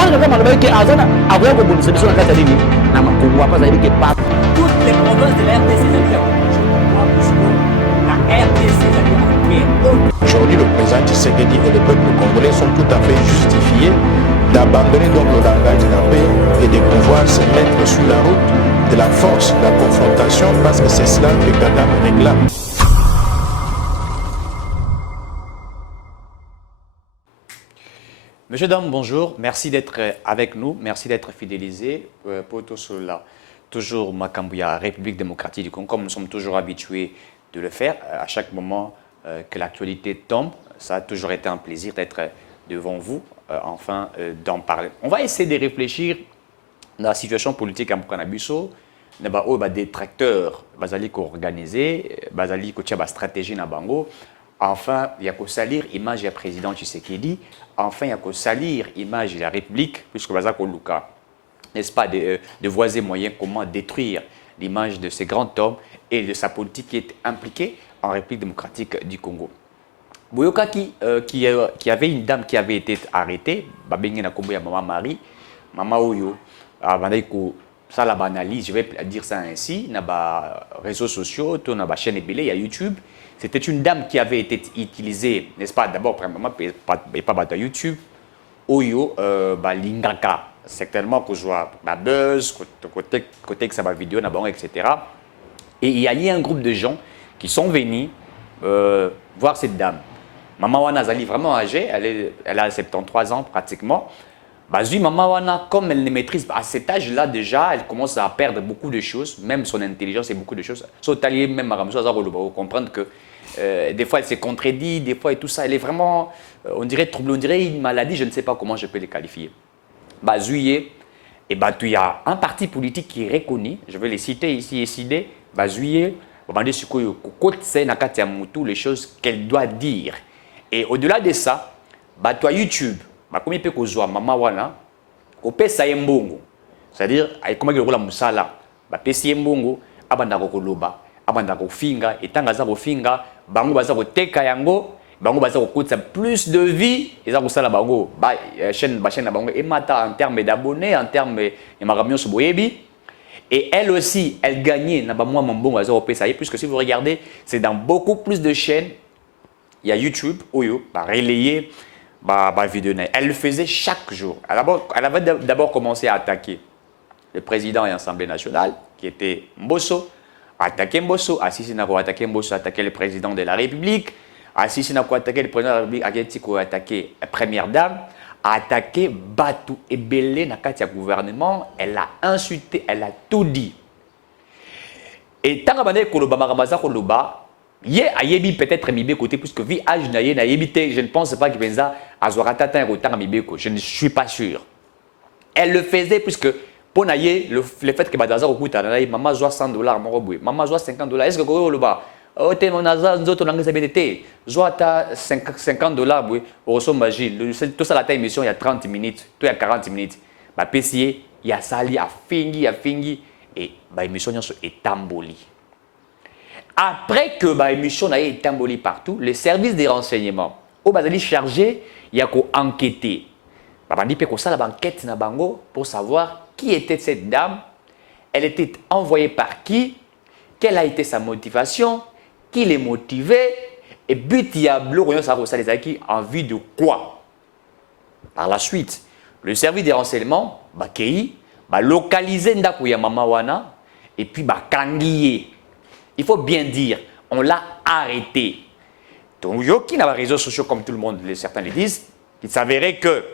Comment kaka maloba ke azana akoya ko bonisa biso na kata nini na makongo apa zaidi ke pas toutes les provinces de la RDC la RDC Aujourd'hui, le président Tshisekedi et le peuple congolais sont tout à fait justifiés d'abandonner donc le langage de la paix et de pouvoir se mettre sur la route de la force, de la confrontation, parce que c'est cela que Kagame réclame. Monsieur, dame, bonjour. Merci d'être avec nous. Merci d'être fidélisé pour tout cela. Toujours Makambouya, République démocratique du Congo, comme nous sommes toujours habitués de le faire. À chaque moment que l'actualité tombe, ça a toujours été un plaisir d'être devant vous, enfin d'en parler. On va essayer de réfléchir dans la situation politique à Mukanabiso. Il y a des détracteurs qui ont organisé, qui ont une stratégie na bango. Enfin, il y a qu'à salir l'image du président Tshisekedi. Enfin, il y a qu'à salir l'image de la République, puisque Luka, n'est-ce pas, de voiser moyen comment détruire l'image de ce grand homme et de sa politique qui est impliquée en République démocratique du Congo. Boyoka qui avait une dame qui avait été arrêtée, Babengi na Kombo ya Maman Marie, Maman Oyo, avant ça la analyse, je vais dire ça ainsi, dans les réseaux sociaux, dans la chaîne Ebele, il y a YouTube. C'était une dame qui avait été utilisée, n'est-ce pas, d'abord, premièrement, pas dans YouTube, Oyo, Lingaka, certainement que je vois buzz, côté que ça va vidéo, etc. Et il y a eu un groupe de gens qui sont venus voir cette dame. Maman Wana Zali, vraiment âgée, elle a 73 ans pratiquement. Maman Wana, comme elle ne maîtrise pas, à cet âge-là déjà, elle commence à perdre beaucoup de choses, même son intelligence et beaucoup de choses. Sautalier, même à Ramso, vous comprendre que des fois elle se contredit, des fois et tout ça, elle est vraiment, on dirait troublée, on dirait une maladie, je ne sais pas comment je peux les qualifier. Zouye, et il y a un parti politique qui est reconnu, je vais les citer ici et citer, Zouye, les choses qu'elle doit dire. Et au-delà de ça, toi YouTube, comme il peut que Maman Wana, au pesa yembongo, c'est-à-dire, comment il y a musala, pesa yembongo, abandako koloba, abandako finga, et tant que finga, bango bazako teka yango, bango bazako coûte plus de vie, et ça ça la bango, chaîne na bango, et mata en termes d'abonnés, en termes de magamio soboyebi. Et elle aussi, elle gagnait, n'a pas moi mon bon bazako pesa, puisque si vous regardez, c'est dans beaucoup plus de chaînes. Il y a YouTube, Oyo, relayé, vidéo. Elle le faisait chaque jour. Elle avait d'abord commencé à attaquer le président et l'Assemblée nationale, qui était Mbosso, attaquer Mbosso, Assisi n'a pas attaqué Mbosso, attaquer le président de la République, Assisi n'a pas attaqué le président de la République, attaqué la première dame, attaqué Batu et Belé dans le gouvernement, elle a insulté, elle a tout dit. Et tant que Koloba, Ayebi peut-être Mibé côté, puisque vie âge je ne pense pas que Benza Azwarata un retard Mibeko, je ne suis pas sûr. Elle le faisait puisque pour naïe le fait que Badaza au bout maman joue $100, maman joue $50. Est-ce que vous le bas? Oh t'es mon azar, nous autres langues CBDT, joue à $50, oui, au reçu magie. Tout ça la taille émission il y a 30 minutes, tout il y a 40 minutes. Bah PCA, il y a sali, il y a fingi, et bah émission est tamboli. Après que l'émission a été embolée partout, les services des renseignements ont été chargés, il y a qu'à enquêter. Il y a une enquête pour savoir qui était cette dame, elle était envoyée par qui, quelle a été sa motivation, qui les motivait, et but diablo, en vue de quoi. Par la suite, le service des renseignements va localiser Ndakuya Mamawana et puis kangiye. Il faut bien dire, on l'a arrêté. Donc, qui n'a pas réseaux sociaux comme tout le monde, certains le disent, il s'avérait que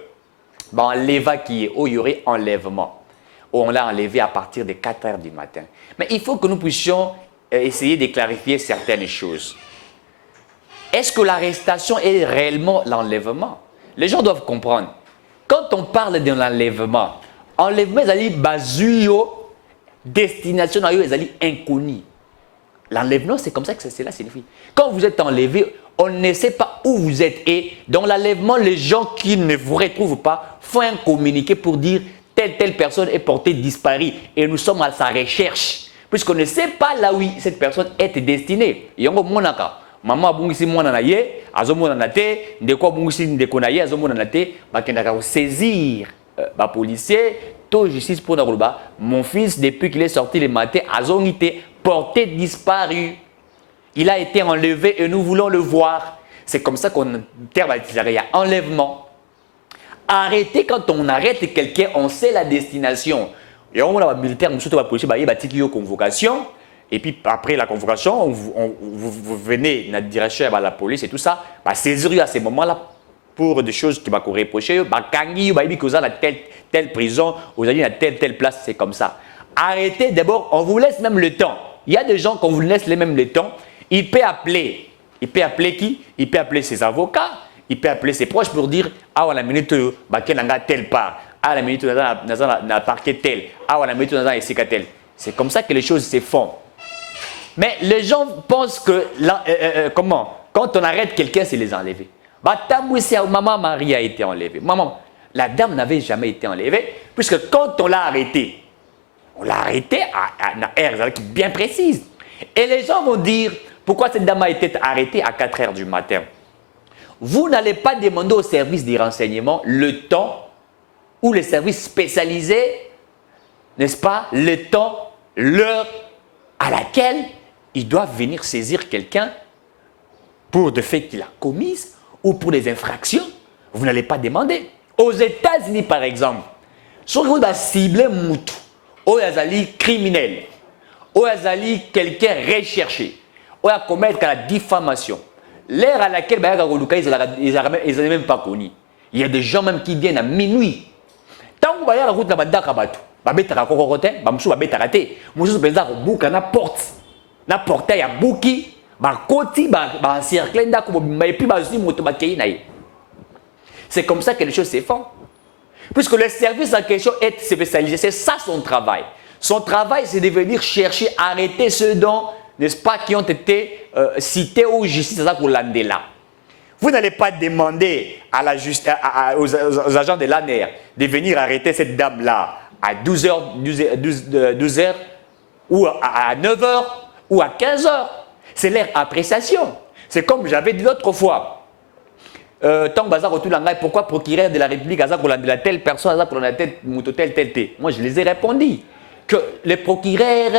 l'enlèvement qui est, il y aurait enlèvement. On l'a enlevé à partir de 4 heures du matin. Mais il faut que nous puissions essayer de clarifier certaines choses. Est-ce que l'arrestation est réellement l'enlèvement? Les gens doivent comprendre. Quand on parle de l'enlèvement, enlèvement, c'est destination inconnue. L'enlèvement, c'est comme ça que cela signifie. Quand vous êtes enlevé, on ne sait pas où vous êtes. Et dans l'enlèvement, les gens qui ne vous retrouvent pas font un communiqué pour dire telle personne est portée disparue. Et nous sommes à sa recherche. Puisqu'on ne sait pas là où cette personne est destinée. Yongo monaka. Maman abungisi mwana na ye, azomona na te, ndeko abungisi ndeko na ye, azomona na te, bakendaka saisir policier, tout justice pour Narouba. Mon fils, depuis qu'il est sorti le matin, a été porté disparu. Il a été enlevé et nous voulons le voir. C'est comme ça qu'on terme il y a enlèvement. Arrêter, quand on arrête quelqu'un, on sait la destination. Et on a un militaire, surtout la police, il y a une convocation. Et puis après la convocation, vous venez dans la direction de la police et tout ça, saisir à ces moments-là pour des choses qui m'ont reproché. Kangi, vous avez telle prison, vous avez telle place, c'est comme ça. Arrêtez d'abord, on vous laisse même le temps. Il y a des gens qu'on vous laisse même le temps. Il peut appeler. Il peut appeler qui? Il peut appeler ses avocats, il peut appeler ses proches pour dire ah, à la minute, telle part, à la minute, dans la parquet tel, à la minute, dans la tel. C'est comme ça que les choses se font. Mais les gens pensent que, comment? Quand on arrête quelqu'un, c'est les enlever. Maman Marie a été enlevée. Maman, la dame n'avait jamais été enlevée, puisque quand on l'a arrêtée à une heure bien précise. Et les gens vont dire, pourquoi cette dame a été arrêtée à 4 heures du matin? Vous n'allez pas demander au service des renseignements le temps ou les services spécialisés, n'est-ce pas, le temps, l'heure à laquelle ils doivent venir saisir quelqu'un pour des faits qu'il a commis ou pour des infractions. Vous n'allez pas demander. Aux États-Unis, par exemple, si vous ciblez Moutou, ou Azali criminel, ou Azali quelqu'un recherché, ou à commettre la diffamation, l'heure à laquelle ils n'ont même pas connu. Il y a des gens même qui viennent à minuit. Tant que vous voyez la route de la Badakabatou, babetara kokorote, bamsou babetara te, musu penza ko buka na porte ya buki, ba koti ba cercle ndako ba puis ba zi moto ba kei na ye. C'est comme ça que les choses se font. Puisque le service en question est spécialisé, c'est ça son travail. Son travail, c'est de venir chercher, arrêter ceux dont, n'est-ce pas, qui ont été cités au justice pour l'Andela. Vous n'allez pas demander à aux agents de l'ANER de venir arrêter cette dame-là à 12h ou à 9h ou à 15h. C'est leur appréciation. C'est comme j'avais dit l'autre fois. Tant bazar autour de pourquoi procureur de la République a la telle personne a la tête tel. Moi je les ai répondu que le procureur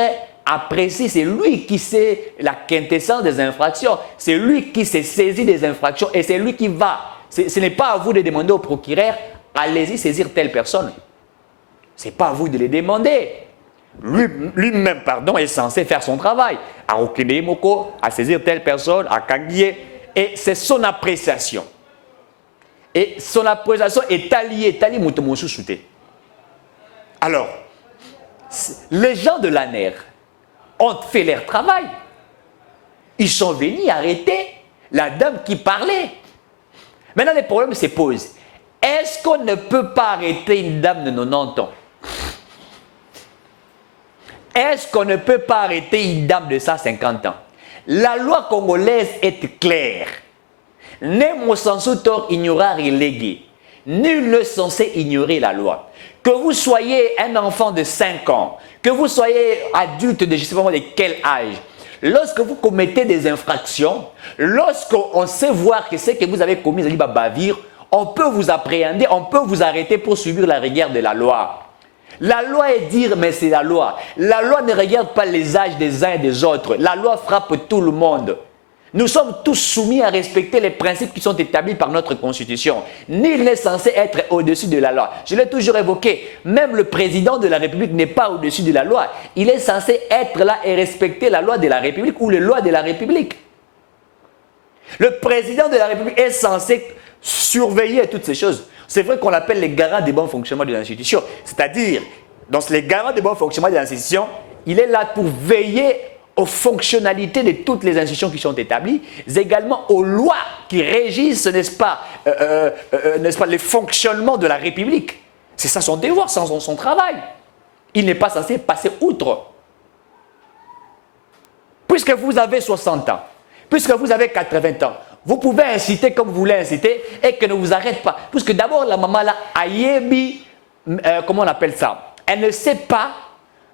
apprécie, c'est lui qui sait la quintessence des infractions, c'est lui qui s'est saisi des infractions et c'est lui qui va. Ce n'est pas à vous de demander au procureur, allez-y saisir telle personne. Ce n'est pas à vous de les demander. Lui-même, est censé faire son travail. À Okene Moko, à saisir telle personne, à Kangié, et c'est son appréciation. Et son appréciation est alliée, Alors, les gens de l'ANER ont fait leur travail. Ils sont venus arrêter la dame qui parlait. Maintenant, le problème se pose. Est-ce qu'on ne peut pas arrêter une dame de 90 ans? Est-ce qu'on ne peut pas arrêter une dame de 150 ans? La loi congolaise est claire. Nemo sensutor ignora relégué. Nul n'est censé ignorer la loi. Que vous soyez un enfant de 5 ans, que vous soyez adulte de je ne sais pas de quel âge, lorsque vous commettez des infractions, lorsqu'on sait voir que ce que vous avez commis est bavure, on peut vous appréhender, on peut vous arrêter pour subir la rigueur de la loi. La loi est dire, mais c'est la loi. La loi ne regarde pas les âges des uns et des autres. La loi frappe tout le monde. Nous sommes tous soumis à respecter les principes qui sont établis par notre Constitution. Nul n'est censé être au-dessus de la loi. Je l'ai toujours évoqué. Même le président de la République n'est pas au-dessus de la loi. Il est censé être là et respecter la loi de la République ou les lois de la République. Le président de la République est censé surveiller toutes ces choses. C'est vrai qu'on appelle les garants du bon fonctionnement de l'institution. C'est-à-dire, dans les garants du bon fonctionnement de l'institution, il est là pour veiller aux fonctionnalités de toutes les institutions qui sont établies, également aux lois qui régissent, n'est-ce pas, les fonctionnements de la République. C'est ça son devoir, son travail. Il n'est pas censé passer outre. Puisque vous avez 60 ans, puisque vous avez 80 ans, vous pouvez inciter comme vous voulez inciter et que ne vous arrête pas. Puisque d'abord, la maman là, Ayebi, comment on appelle ça? Elle ne sait pas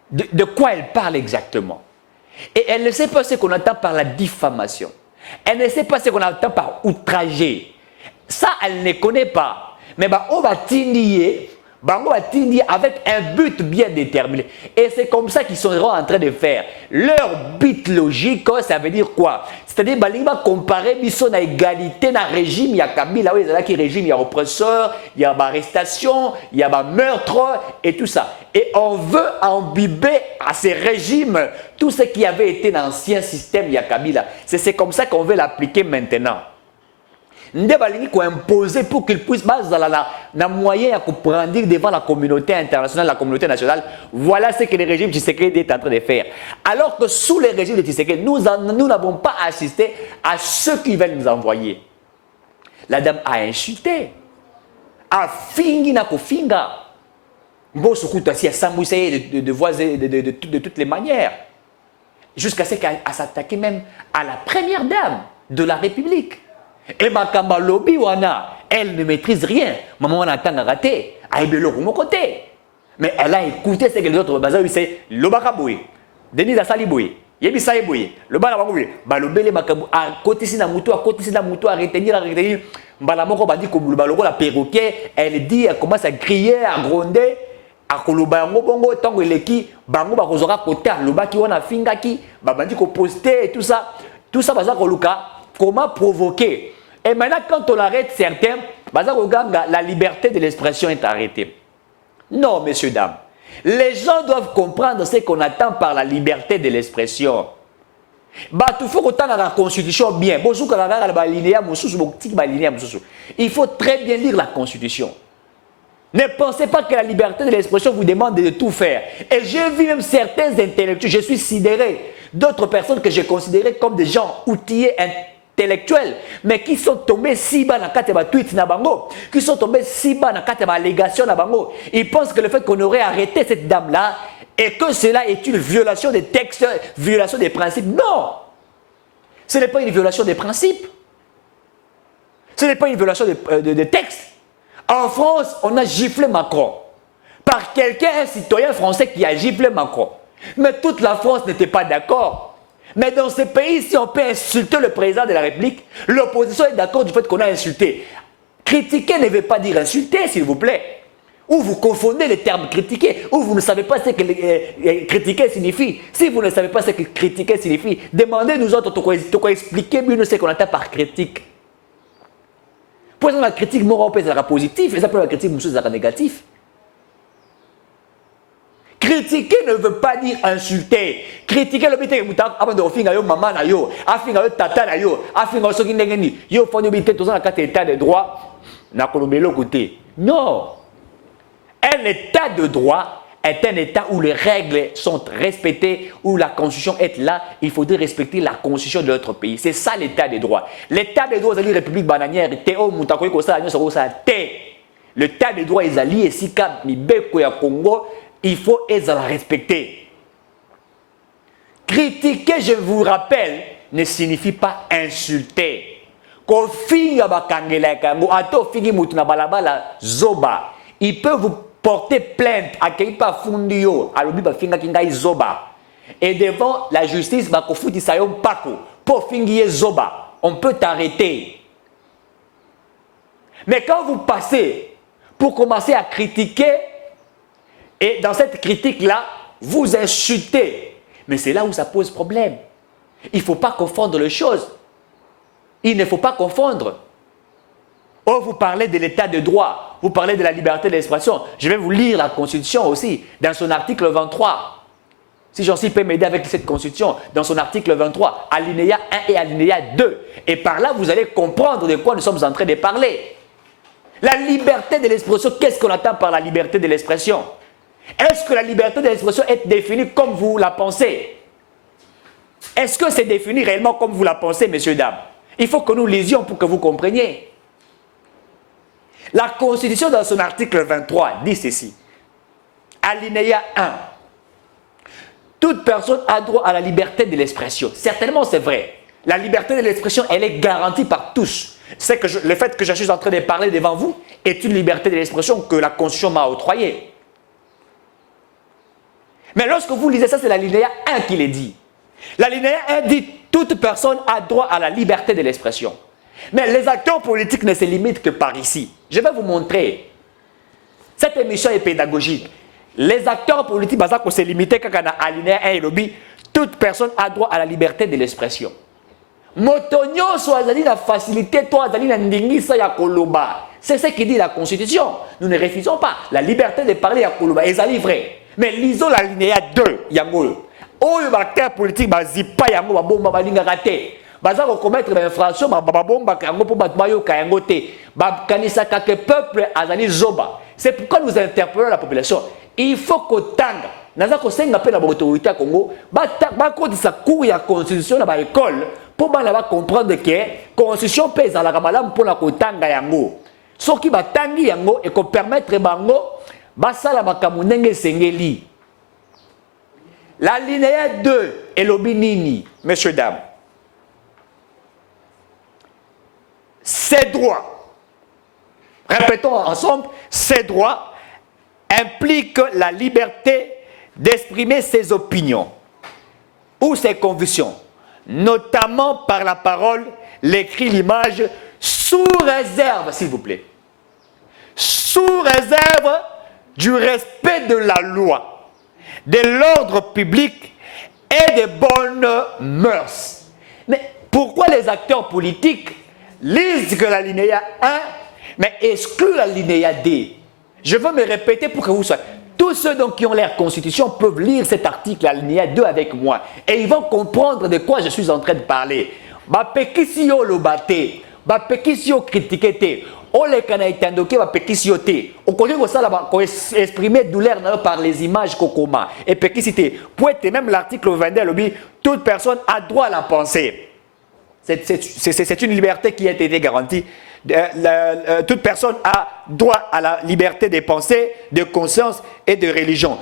de quoi elle parle exactement. Et elle ne sait pas ce qu'on entend par la diffamation. Elle ne sait pas ce qu'on entend par outrager. Ça, elle ne connaît pas. Mais on va t'indier, Bango Atindi avec un but bien déterminé. Et c'est comme ça qu'ils sont en train de faire. Leur but logique, ça veut dire quoi? C'est-à-dire, ils vont comparer à égalité dans le régime. Il y a Kabila, il y a un régime, il y a oppresseur, il y a arrestation, il y a meurtre et tout ça. Et on veut imbiber à ces régimes tout ce qui avait été dans l'ancien système, il y a Kabila. C'est comme ça qu'on veut l'appliquer maintenant. Nous devons imposer pour qu'ils puissent dans moyen de prendre devant la communauté internationale, la communauté nationale. Voilà ce que le régime Tshisekedi est en train de faire. Alors que sous le régime de Tshisekedi, nous n'avons pas assisté à ceux qui veulent nous envoyer. La dame a insulté. A fingi na kofinga. Bon, ce coup, si elle s'amoussait de toutes les manières. Jusqu'à ce qu'elle s'attaque même à la première dame de la République. Et Makamba Lobby Wana, elle ne maîtrise rien. Maman on attend à rater. Elle est de mon côté. Mais elle a écouté ce que les autres bazaar c'est Lobakaboui, Denis Assaliboui, Yebi Saïboui, le Balaboui, Balobele Makabou, à côté si la moto, à retenir, Balamoko Badi comme le la perroquet, elle dit, elle commence à crier, à gronder, à Kolobango Bongo, tant que l'équipe, Bango Bakozora côté, le Baki Wana Fingaki, Babandi ko posté et tout ça Bazaar Koluka. Comment provoquer? Et maintenant, quand on arrête certains, la liberté de l'expression est arrêtée. Non, messieurs, dames. Les gens doivent comprendre ce qu'on attend par la liberté de l'expression. Il faut que la Constitution bien. Il faut très bien lire la Constitution. Ne pensez pas que la liberté de l'expression vous demande de tout faire. Et j'ai vu même certains intellectuels, je suis sidéré, d'autres personnes que j'ai considérées comme des gens outillés intellectuels, mais qui sont tombés si bas dans le tweet na bango, qui sont tombés si bas dans la allégation na bango. Ils pensent que le fait qu'on aurait arrêté cette dame-là et que cela est une violation des textes, violation des principes. Non! Ce n'est pas une violation des principes. Ce n'est pas une violation des textes. En France, on a giflé Macron. Par quelqu'un, un citoyen français qui a giflé Macron. Mais toute la France n'était pas d'accord. Mais dans ce pays, si on peut insulter le président de la République, l'opposition est d'accord du fait qu'on a insulté. Critiquer ne veut pas dire insulter, s'il vous plaît. Ou vous confondez les termes critiquer, ou vous ne savez pas ce que critiquer signifie. Si vous ne savez pas ce que critiquer signifie, demandez-nous autres de expliquer mieux ce qu'on entend par critique. Pour exemple, la critique morale peut être positive, et la critique sera négative. Critiquer ne veut pas dire insulter. Critiquer le bité muta avant de finga yo maman na yo, afinga yo tata na yo, afinga so kinenge ni. Yo fond yo bité tous en carte état de droit na kolobelo côté. Non. Un état de droit est un état où les règles sont respectées, où la constitution est là, il faudrait respecter la constitution de notre pays. C'est ça l'état de droit. L'état de droit, c'est la République bananière, Théo Moutakoy Kosa, l'état de droit, ils allient ici, Mibeko ya Congo. Il faut les respecter. Critiquer, je vous rappelle, ne signifie pas insulter. Il peut vous porter plainte à quelqu'un fundio, à l'obi bafinga kinga zoba. Et devant la justice, bakofuti sayom pako, pour fingier zoba, on peut t'arrêter. Mais quand vous passez pour commencer à critiquer, et dans cette critique-là, vous insultez. Mais c'est là où ça pose problème. Il ne faut pas confondre les choses. Il ne faut pas confondre. Oh, vous parlez de l'état de droit. Vous parlez de la liberté de l'expression. Je vais vous lire la Constitution aussi, dans son article 23. Si j'en suis peut m'aider avec cette Constitution, dans son article 23, alinéa 1 et alinéa 2. Et par là, vous allez comprendre de quoi nous sommes en train de parler. La liberté de l'expression, qu'est-ce qu'on attend par la liberté de l'expression? Est-ce que la liberté de l'expression est définie comme vous la pensez? Est-ce que c'est défini réellement comme vous la pensez, messieurs, dames? Il faut que nous lisions pour que vous compreniez. La Constitution, dans son article 23, dit ceci. Alinéa 1. Toute personne a droit à la liberté de l'expression. Certainement, c'est vrai. La liberté de l'expression, elle est garantie par tous. C'est que le fait que je suis en train de parler devant vous est une liberté de l'expression que la Constitution m'a octroyée. Mais lorsque vous lisez ça, c'est l'alinéa 1 qui le dit. L'alinéa 1 dit « Toute personne a droit à la liberté de l'expression ». Mais les acteurs politiques ne se limitent que par ici. Je vais vous montrer. Cette émission est pédagogique. Les acteurs politiques, qu'on s'est limité quand on a alinéa 1 et lobby, toute personne a droit à la liberté de l'expression. Motonyo soit la facilité, toi, la ndingisa ya koloba. C'est ce qui dit la Constitution. Nous ne refusons pas la liberté de parler à koloba. Et ça est vrai. Mais lisons l'alinéa 2, yango. Oh, les acteurs politiques, zipa yango, babomba balinga raté. Baza ko commettre une infraction, babomba kango pour batmayo kayango te. Bakanisa que peuple azali zoba. C'est pourquoi nous interpellons la population. Il faut que tanga. Naza ko senga pe na autorité à Congo, ba ko disa cours ya constitution na ba école pour ba comprendre que constitution pèse à la malamu pour la kotanga yango. Soki ba tangi yango et ko permettre bango ba sala makamu ndenge sengeli. L'alinéa 2 et l'obinini, messieurs dames. Ces droits, répétons ensemble, ces droits impliquent la liberté d'exprimer ses opinions ou ses convictions, notamment par la parole, l'écrit, l'image, sous réserve, s'il vous plaît, sous réserve du respect de la loi, de l'ordre public et des bonnes mœurs. Mais pourquoi les acteurs politiques lisent que l'alinéa 1, mais excluent l'alinéa D? Je veux me répéter pour que vous soyez. Tous ceux donc qui ont l'air constitution peuvent lire cet article alinéa 2 avec moi. Et ils vont comprendre de quoi je suis en train de parler. Bapekisio lo bate, bapekisio critiquete, on les canaitandoke bapekisio te. On connaît ça là-bas, exprimer douleur par les images kokoma. Et pekisite, poète même l'article 22, lobby, toute personne a droit à la pensée. C'est une liberté qui a été garantie. Toute personne a droit à la liberté de pensée, de conscience et de religion.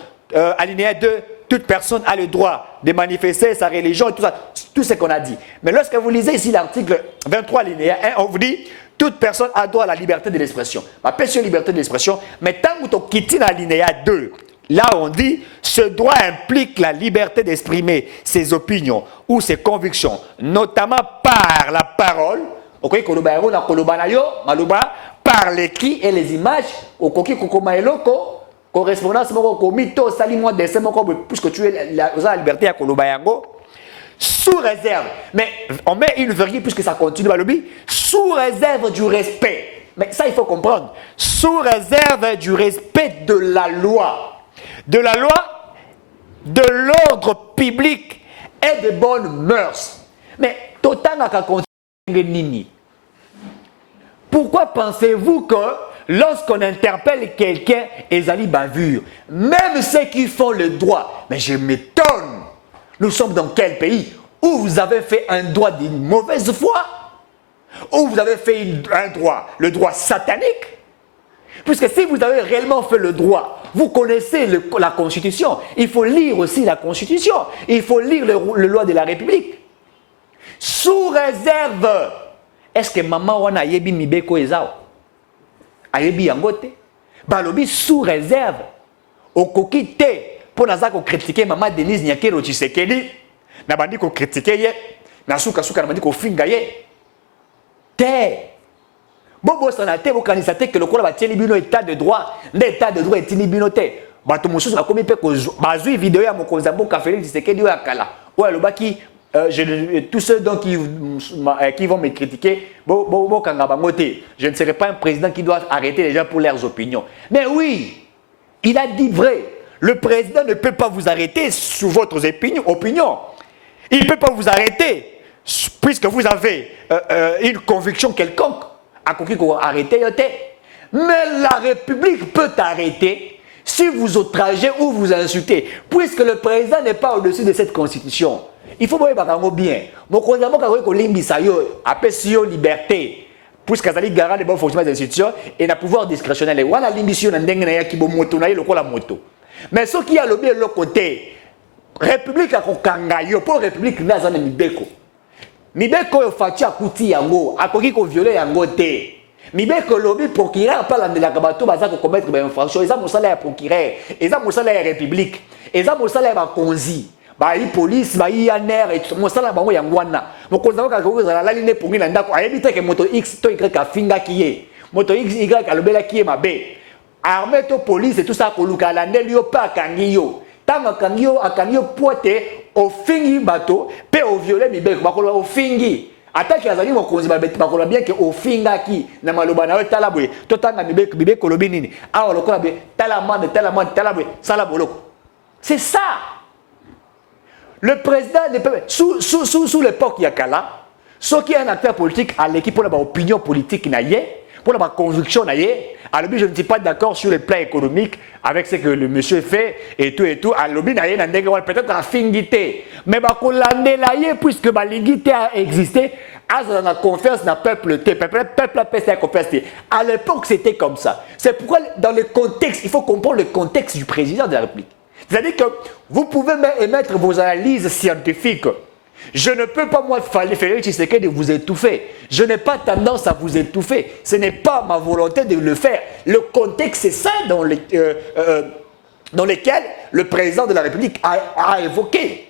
Alinéa 2, toute personne a le droit de manifester sa religion et tout ça, tout ce qu'on a dit. Mais lorsque vous lisez ici l'article 23, alinéa 1, on vous dit toute personne a droit à la liberté de l'expression. Ma personne liberté de l'expression, mais tant que vous quittez l'alinéa 2, là on dit ce droit implique la liberté d'exprimer ses opinions ou ses convictions, notamment par la parole. Par l'écrit et les images, correspondance, puisque tu es la liberté à Kolobayango, sous réserve. Mais on met une virgule puisque ça continue à l'objet, sous réserve du respect. Mais ça, il faut comprendre. Sous réserve du respect de la loi. De la loi, de l'ordre public et de bonnes mœurs. Mais total à continue. Pourquoi pensez-vous que lorsqu'on interpelle quelqu'un, ils allaient bavure, même ceux qui font le droit, mais je m'étonne, nous sommes dans quel pays où vous avez fait un droit d'une mauvaise foi, où vous avez fait un droit, le droit satanique? Puisque si vous avez réellement fait le droit, vous connaissez la Constitution, il faut lire aussi la Constitution, il faut lire le loi de la République. Sous réserve. Est-ce que maman wana yebi mibeko ezao? Ayebi yangote? Balobi sous réserve. Okoki te pour nazako critiquer maman Denise Nyakero Tshisekedi. Na bandi ko critiquer ye. Na suka na bandi ko finga ye. Te. Bobo sanate bo kanisa te que le kola ba tieli bino état de droit. L'état de droit est bino te. Bato mosusu ba komi pe ko bazui vidéo ya mokonzi mboka Félix Tshisekedi ya kala. Oya lobaki tous ceux donc qui vont me critiquer, je ne serai pas un président qui doit arrêter les gens pour leurs opinions. Mais oui, il a dit vrai. Le président ne peut pas vous arrêter sous votre opinion. Il ne peut pas vous arrêter puisque vous avez une conviction quelconque. Mais la République peut arrêter si vous outragez ou vous insultez, puisque le président n'est pas au-dessus de cette constitution. Il faut voir bien. Mon conseil, liberté, puisque ça garant les bons fonctionnements des institutions et le pouvoir discrétionnel. Voilà l'ambition mais ce qui a le bien de l'autre côté, République a kangayo pour République n'a mibeko. Mibeko fati akuti yango, akoki ko violer yango te. Mibeko lobby procureur par la kabato baza ko commettre une infraction, eza mosala ya procureur, eza mosala ya République, eza mosala ya konzi. Ba yi police ba yi aner et mosala bango yangwana mokonza ka ko za la ligne pour ndako ayebite ke moto X to Y ka finga kiye moto X Y alobela kiye mabe armée to police et tout ça ko luka la ndeli yo pa kangi yo tanga kangi yo pote au fingi bato pe au violer mibeko bakolo au fingi ataki azali mokonzi bakolo bien que au fingaki na maloba na yo tala boye to tanga mibeko lobi nini awa lokola be tala mande sala boloko. C'est ça. Le président ne peut sous l'époque Yakala, ce qui est un acteur politique à l'équipe pour l'opinion politique pour la conviction à l'objet je ne suis pas d'accord sur le plan économique avec ce que le monsieur fait et tout à l'objet peut-être à fingité mais puisque la lingité a existé à la confiance n'a peuple a fait confiance. À l'époque c'était comme ça. C'est pourquoi dans le contexte il faut comprendre le contexte du président de la République. C'est-à-dire que vous pouvez émettre vos analyses scientifiques. Je ne peux pas, moi, Félix Tshisekedi, vous étouffer. Je n'ai pas tendance à vous étouffer. Ce n'est pas ma volonté de le faire. Le contexte, c'est ça dans lequel le président de la République a évoqué.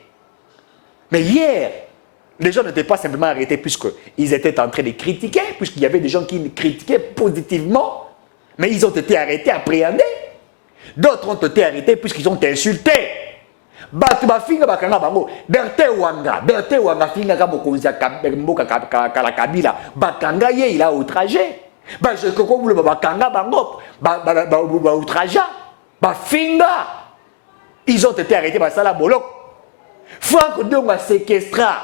Mais hier, les gens n'étaient pas simplement arrêtés puisqu'ils étaient en train de critiquer, puisqu'il y avait des gens qui critiquaient positivement, mais ils ont été arrêtés, appréhendés. D'autres ont été arrêtés puisqu'ils ont insulté. Batu bafinga bakanga bango Berté Wanga finga ka mokonzi mboka kala Kabila bakanga ye il a outragé je koko bulu bakanga bango ba outraja bafinga ils ont été arrêtés par sala bolok Franck Donga séquestra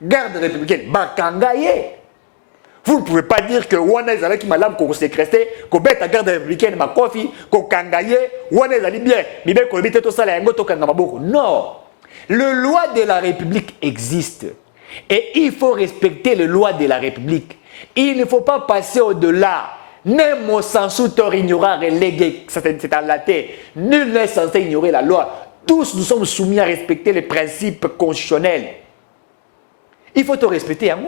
garde républicaine bakanga ye. Vous ne pouvez pas dire que Wana Zala qui madame qu'on séquestré, qu'on bête à garde républicaine, ma coffee, qu'on kangaye, Wana Zali bien, mais bien qu'on habite tout ça, la ngoto kangamaboko. Non! Le loi de la République existe. Et il faut respecter les lois de la République. Il ne faut pas passer au-delà. Même au sens où Tor ignorera relégué, c'est à la terre. Nul n'est censé ignorer la loi. Tous nous sommes soumis à respecter les principes constitutionnels. Il faut te respecter, hein?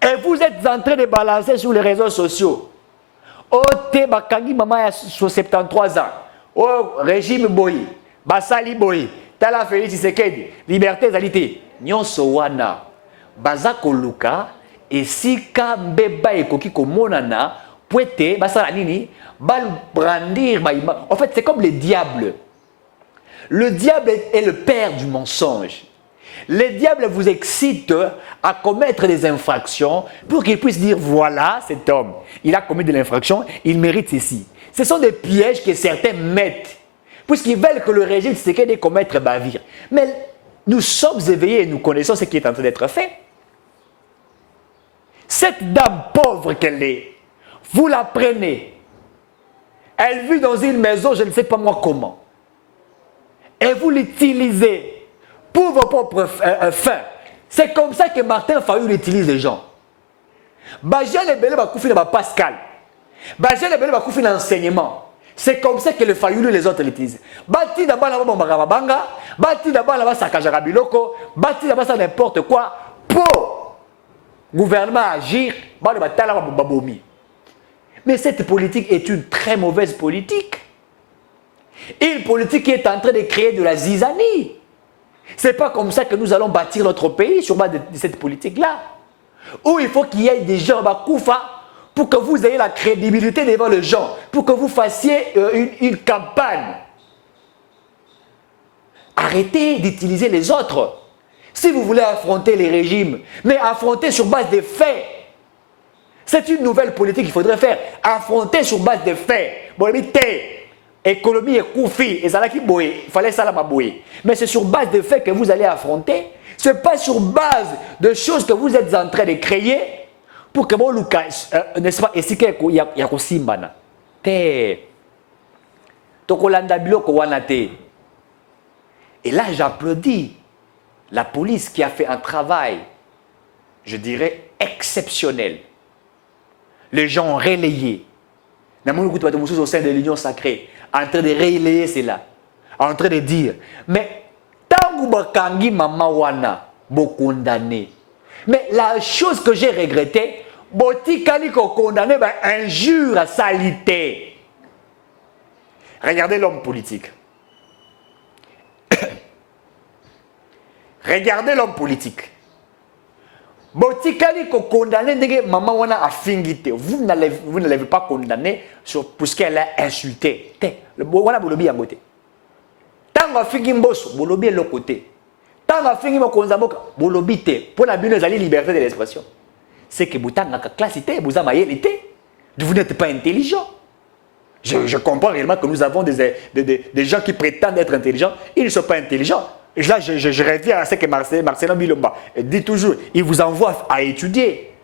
Et vous êtes en train de balancer sur les réseaux sociaux. Oh, Bakangi Mama sur 73 ans. Oh, régime Boyi. Basali Boyi. Tala Félix Tshisekedi. Liberté Zalité. Nyonso wana. Bazako Luka. Et si Kambeba et Koki Komonana. Pouete. Basala Nini. Bal brandir. En fait, c'est comme le diable. Le diable est le père du mensonge. Le diable vous excite à commettre des infractions pour qu'il puisse dire voilà cet homme, il a commis de l'infraction, il mérite ceci. Ce sont des pièges que certains mettent puisqu'ils veulent que le régime Tshisekedi commettre bavure. Mais nous sommes éveillés et nous connaissons ce qui est en train d'être fait. Cette dame pauvre qu'elle est, vous la prenez, elle vit dans une maison, je ne sais pas moi comment, et vous l'utilisez pour vos propres fins. C'est comme ça que Martin Fayulu utilise les gens. Bajel et Belé Bakoufi dans Pascal. Bajel et Belé Bakoufi dans l'enseignement. C'est comme ça que le Fayulu les autres l'utilisent. Bati d'abord là-bas Banga, bati d'abord là-bas Sakajara Biloko, bati d'abord ça n'importe quoi pour gouvernement agir. Mais cette politique est une très mauvaise politique. Une politique qui est en train de créer de la zizanie. Ce n'est pas comme ça que nous allons bâtir notre pays sur base de cette politique-là. Où il faut qu'il y ait des gens à Koufa pour que vous ayez la crédibilité devant les gens, pour que vous fassiez une campagne. Arrêtez d'utiliser les autres. Si vous voulez affronter les régimes, mais affronter sur base des faits. C'est une nouvelle politique qu'il faudrait faire. Affronter sur base des faits. Bon, économie et koufi, et ça qui boye, il fallait ça la maboué. Mais c'est sur base de faits que vous allez affronter. Ce n'est pas sur base de choses que vous êtes en train de créer pour que mon Lucas, n'est-ce pas, et si qu'il y a aussi mana. Te. Tokolanda biloko wana te. Et là, j'applaudis la police qui a fait un travail, je dirais, exceptionnel. Les gens ont relayé. Au sein de l'Union sacrée, en train de relayer cela, en train de dire, mais tant que Bakangi Mama Wana, condamné. Mais la chose que j'ai regrettée, Boti Kaliko condamné, injure à salité. Regardez l'homme politique. Regardez l'homme politique. Botikali ko condamner ndenge maman wana a fingité. Vous n'allez pas condamner pour ce qu'elle a insulté. Le wana bolobi yango te. Tango fingi mboso bolobi le côté. Tango fingi mokonza mboka bolobi te. Pour la bino ezali liberté de l'expression. C'est que butanga ka classité, vous amayelité. Vous n'êtes pas intelligent. Je comprends réellement que nous avons des gens qui prétendent être intelligents. Ils ne sont pas intelligents. Et là, je reviens à ce que Marcelo Bilomba dit toujours. Il vous envoie à étudier.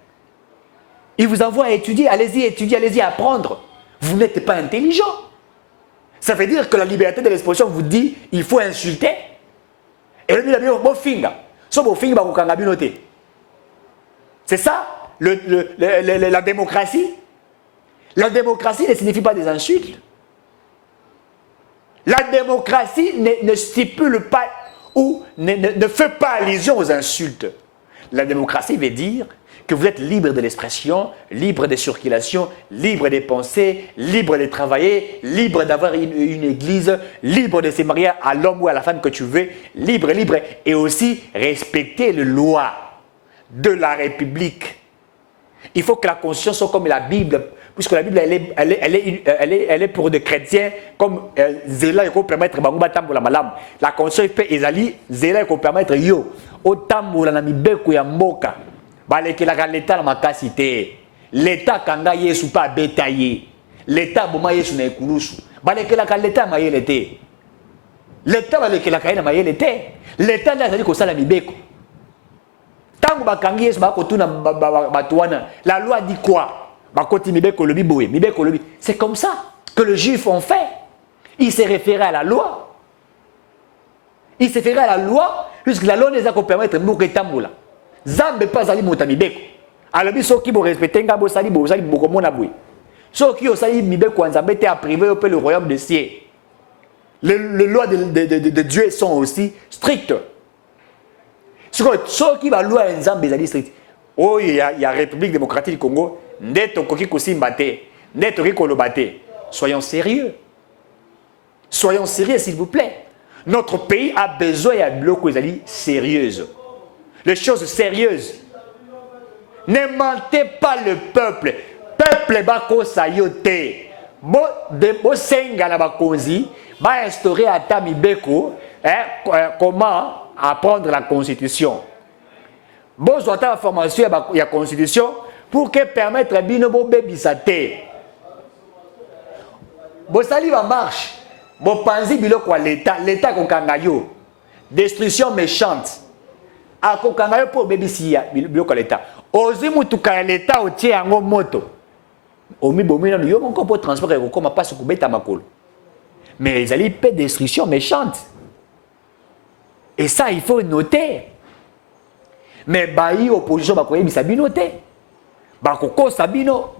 Il vous envoie à étudier. Allez-y étudier, allez-y apprendre. Vous n'êtes pas intelligent. Ça veut dire que la liberté de l'expression vous dit il faut insulter. Et c'est ça la démocratie. La démocratie ne signifie pas des insultes. La démocratie ne stipule pas ou ne fait pas allusion aux insultes. La démocratie veut dire que vous êtes libre de l'expression, libre de circulation, libre de penser, libre de travailler, libre d'avoir une église, libre de se marier à l'homme ou à la femme que tu veux, libre, et aussi respecter les lois de la République. Il faut que la Constitution soit comme la Bible, puisque la Bible, elle est pour des chrétiens, comme Zéla, il faut permettre la Constitution peut ezali, Zéla, il faut permettre yo, otambola na mibeko ya mboka, balekelaka l'État na makasi te, l'État kanga yesu pa betaye, l'État boma yesu na ekulusu, balekelaka l'État mayele te, l'État balekelaka ye na mayele te, l'État nde azali kosala mibeko. Tango bakangi yesu bakotuna bato wana, la loi dit quoi? C'est comme ça que les Juifs ont fait. Ils se référaient à la loi. Ils se référaient à la loi, puisque la loi les a permettre de nous tambola. Zambe pas ali motamibeko. Alors ceux qui vont respecter ngabo sali bo sali bokomona boui. Ceux qui osali mibeko nzambe te a privé au le royaume des cieux. Les lois de Dieu sont aussi strictes. Ceux qui va loi nzambe zali strict. Oh, il y a République démocratique du Congo. Soyons sérieux. Soyons sérieux, s'il vous plaît. Notre pays a besoin de blocs sérieuses. Les choses sérieuses. Ne mentez pas le peuple. Peuple bako sayote. Bo senga na bakonzi ba instaurer à Tamibeko comment apprendre la constitution. Bon, soit la formation de la constitution pour que permettre bino bo bebisate. Bo sali va marche. Bo panzi bilo kwa l'état ko kangayo. Destruction méchante. A ko kangayo pour bebisia bilo kwa l'état. Ozi mutuka l'état otie yango moto. Omi bomina yo mon ko transport ko koma pas ko beta makolo. Mais ils allaient paix destruction méchante. Et ça il faut noter. Mais bayi opposition bakoye bisabino te. Bakoko sabino.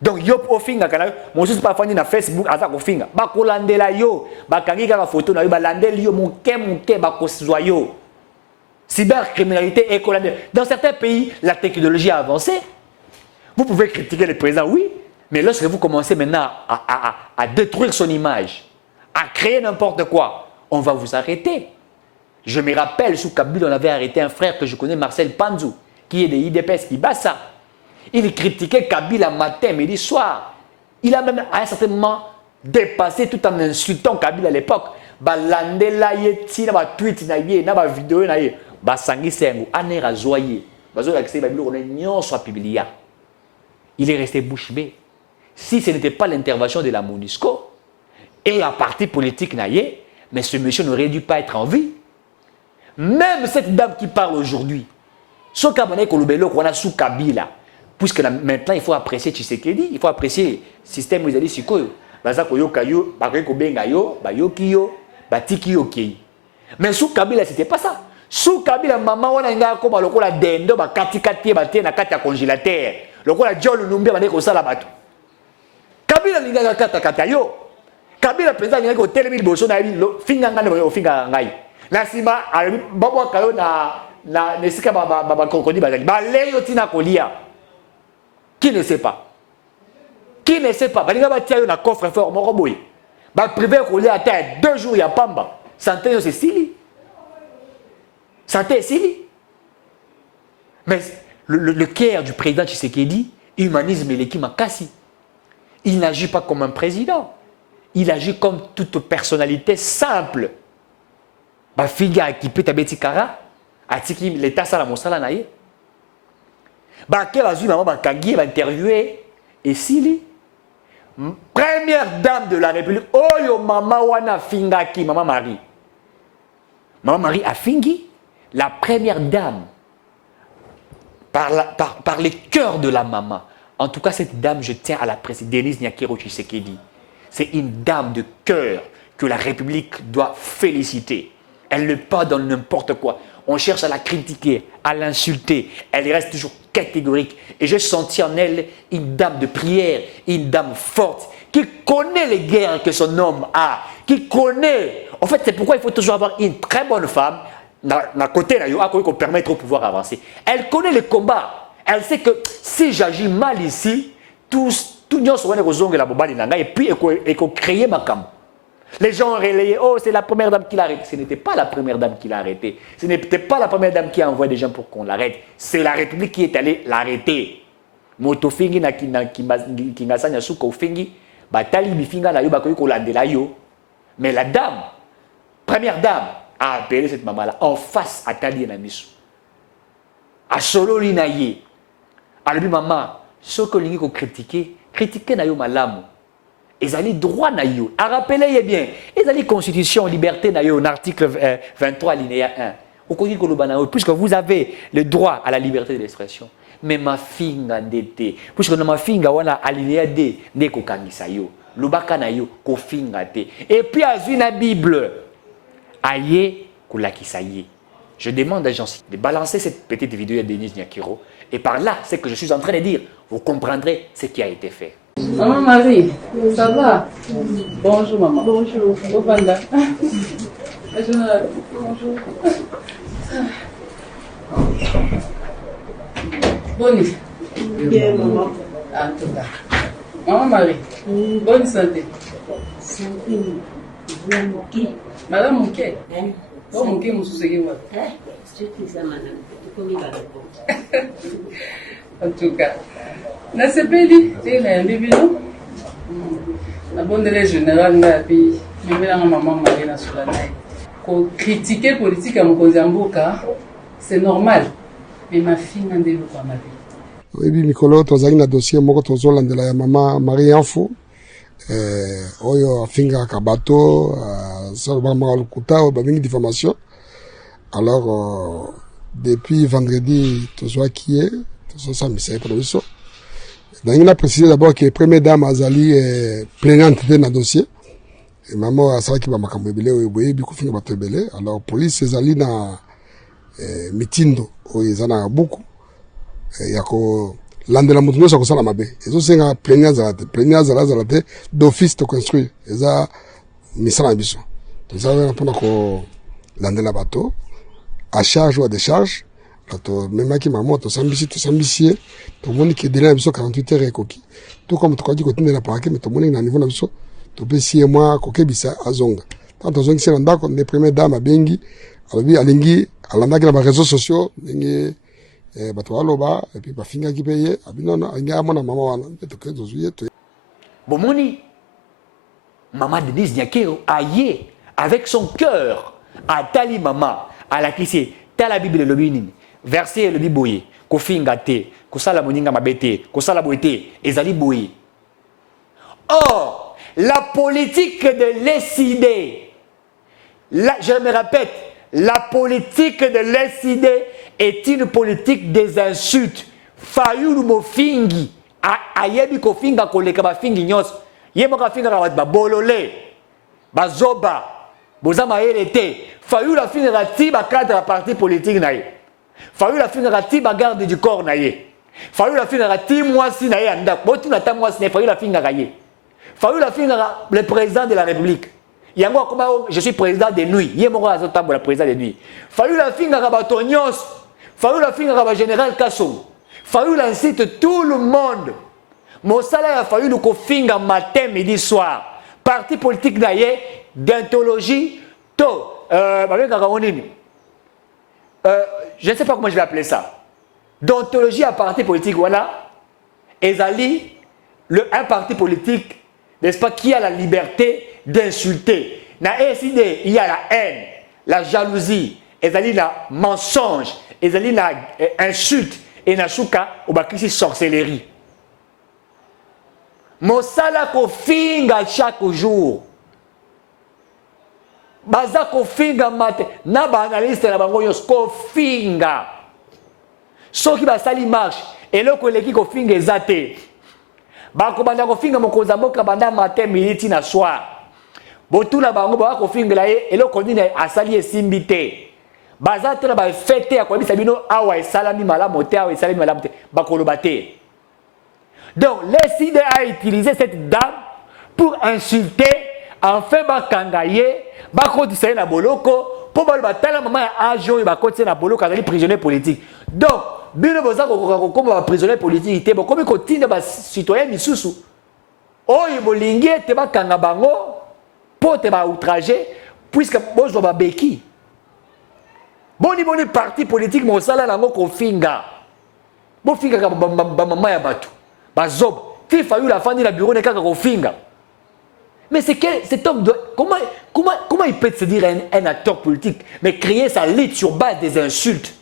Donc yo ofinga kana mosusu pa fandi na Facebook aza kofinga. Bakolandela yo, bakangi kaka photo na yo balandeli yo muke bakozwa yo. Cybercriminalité et colandela. Dans certains pays, la technologie a avancé. Vous pouvez critiquer le président, oui, mais lorsque vous commencez maintenant à détruire son image, à créer n'importe quoi, on va vous arrêter. Je me rappelle, sous Kabila, on avait arrêté un frère que je connais, Marcel Panzou, qui est de l'IDPS, qui bat ça. Il critiquait Kabila matin, midi, soir. Il a même à un certain moment dépassé tout en insultant Kabila à l'époque. Balandela yeti na ba tweet na ye na ba vidéo na ye ba sangi sengu anera zoyer. Bazo l'accès babilo on nyon soit publié. Il est resté bouche bée. Si ce n'était pas l'intervention de la MONUSCO et la partie politique na ye, mais ce monsieur n'aurait dû pas être en vie. Même cette dame qui parle aujourd'hui, ce Kabane Kolobelo qu'on a sous Kabila, puisque maintenant il faut apprécier Tshisekedi, il faut apprécier le système où ils ont dit Sikoyo. Bazako yo kayo, bakeko benga yo, bayoki yo, batiki yo kei. Mais sous Kabila c'était pas ça. Sous Kabila maman wana nga ko ba lokola dendo ba katikati ba tie na kati ya congélateur. Lokola John Lumbi ba ko sala bato. Kabila linga kata kata yo. Kabila penza linga ko telemi boso na bi finga ngane bo finga ngai. Na sima babo kayo na nesika ba kokoni ba ba leyo tina kolia. Qui ne sait pas? Qui ne sait pas? Balinga ba tia yo na coffre fort moko boy. Ba privé kolia ata 2 jours ya pamba. Santé yo c'est sili. Santé sili. Mais le cœur du président Tshisekedi, humanisme Eleki Makasi. Il n'agit pas comme un président. Il agit comme toute personnalité simple. Bafiga équipé tabeti kara, atiki l'état sala mosala naie. Baké bazu maman bakangi va interviewer et Sili, première dame de la République. Oh yo mama wana fingaki maman Marie. Maman Marie a fingi la première dame par les cœurs de la maman. En tout cas, cette dame, je tiens à la préciser, Denise Nyakiro Tshisekedi. C'est une dame de cœur que la République doit féliciter. Elle ne pas dans n'importe quoi. On cherche à la critiquer, à l'insulter. Elle reste toujours catégorique. Et j'ai senti en elle une dame de prière, une dame forte, qui connaît les guerres que son homme a, qui connaît. En fait, c'est pourquoi il faut toujours avoir une très bonne femme, d'un côté, qui permet au pouvoir avancer. Elle connaît les combats. Elle sait que si j'agis mal ici, tout le monde se et puis il faut créer ma cam. Les gens ont relayé, oh, c'est la première dame qui l'a arrêté. Ce n'était pas la première dame qui l'a arrêté. Ce n'était pas la première dame qui a envoyé des gens pour qu'on l'arrête. C'est la République qui est allée l'arrêter. Motofingi na kingasanya suka ofingi, batali bifinga na yo bakoyi kolandela yo. Mais la dame, première dame, a appelé cette maman-là en face à Tali Namisu. A solo linaye. Alors, maman, ce que l'on a critiqué na yo malamu. Ils ont droit na yo. A rappeler bien, ils ont constitution, liberté na yo, article 23, alinéa 1. Puisque vous avez le droit à la liberté de l'expression. Mais ma fille n'a d'été. Puisque ma fille a alinéa D, ne kokangisa yo. Lubaka na yo, ko finga te. Et puis, à la Bible, aye kulakisa ye. Je demande à Jean-Cyr de balancer cette petite vidéo à Denise Nyakiro. Et par là, c'est que je suis en train de dire, vous comprendrez ce qui a été fait. Maman Marie, ça va? Bonjour maman. Bonjour. Bonjour. Bonjour. Bonne. Bien maman. En tout cas. Maman Marie, bonne santé. Santé. Madame Mouké. Oh Mouké, mon souci. En tout cas, na sepeli te na mbibino na bondele général ngapi mimela na maman Marie na Solanai ko critiquer politique à mokonzi mboka c'est normal mais ma fille ndelo kwa mabe. Oui mikolo tozali na dossier moko tozolandela ya maman Marie Info oyo afinga kabato ça ba malukuta ba mingi diffamation. Alors depuis vendredi tozoa qui est ça me sert pour le so. Donc il a précisé d'abord que première dame Azali est plaignante dans le dossier. Et maman a ça qui va m'accompagner au boye bi kufinga batebele. Alors police Azali na mitindo o izana beaucoup. Yako landela mutuno sa kosala mabe. Ezo senga plaignante zalate d'office to construire. Eza misala biso. Donc ça va pour ko landela bateau à charge ou à décharge. Même qui maman to sambisi to moni que délai biso 48 heures ekoki tout comme to kadi ko tindela parquet mais to moni na niveau na biso to pesi moi koke bisa azonga tant to zongi sena ndako les premières dames abengi alobi alingi alanda na ba réseaux sociaux ngi bato aloba et puis ba finga ki paye abinona nga mona mama wana to ke zo zuye to bomoni maman Denise Nyakiro aye avec son cœur à tali mama à la cliché tala Bible le binini verset le biboye ko finga te ko sala moninga mabete ko sala boité ezali boye. Or la politique de l'ESID, je me répète, la politique de l'ESID est une politique des insultes. Fayulu mo fingi ayebi ko finga ko leka ba fingi nyos yemo ka finga ba bolole bazoba bozama elete Fayulu la finga rati ba cadre la parti politique naie. Fallu la fin de la garde du corps naïe. Fallu la fin de la mois si naïe anda. Bon tu n'attends moi si fallu la fin de la fallu la fin de le président de la République. Il y a moi comme je suis président de nuit. Il y a moi à ce temps le président de nuit. Fallu la fin de la Batonios. Fallu la fin de la général Kassou. Fallu la incite tout le monde. Mon salaire a fallu le finga matin midi soir. Parti politique naïe d'anthologie to je ne sais pas comment je vais appeler ça. D'ontologie à parti politique, voilà. Ezali, un parti politique, n'est-ce pas, qui a la liberté d'insulter. Na SID, il y a la haine, la jalousie, ezali la mensonge, ezali la insulte, et na souka, ou bakisi sorcellerie. Mosala ko finga chaque jour. Baza ko finga mate, na ba analyste na bango yos ko finga. Soki basali marche, et le collègue ko finga ezate. Ba ko banda ko finga mokonza mboka banda matin midi na soir. Botula bango ba ko finga la et le kondine asali esimbite. Baza tena ba fete ya ko bisa bino awa esalami malamu te awa esalami malamu te ba ko lobate. Donc l'ESID a utilisé cette dame pour insulter enfin ba kangaye ba kotisa na boloko pour ba batala mama ya ajo ba kotisa na boloko azali prisonnier politique. Donc bino boza ko comme ba prisonnier politique te ba comme ko tinda ba citoyen misusu oyo bolingi te ba kanga bango pour te ba outrager puisque bozo ba beki. Boni parti politique mo sala nango ko finga. Bo finga ka ba mama ya batu. Bazob, il faut la fin de la bureau de kaka ko finga. Mais c'est quel cet homme doit comment il peut se dire un acteur politique mais créer sa lutte sur base des insultes.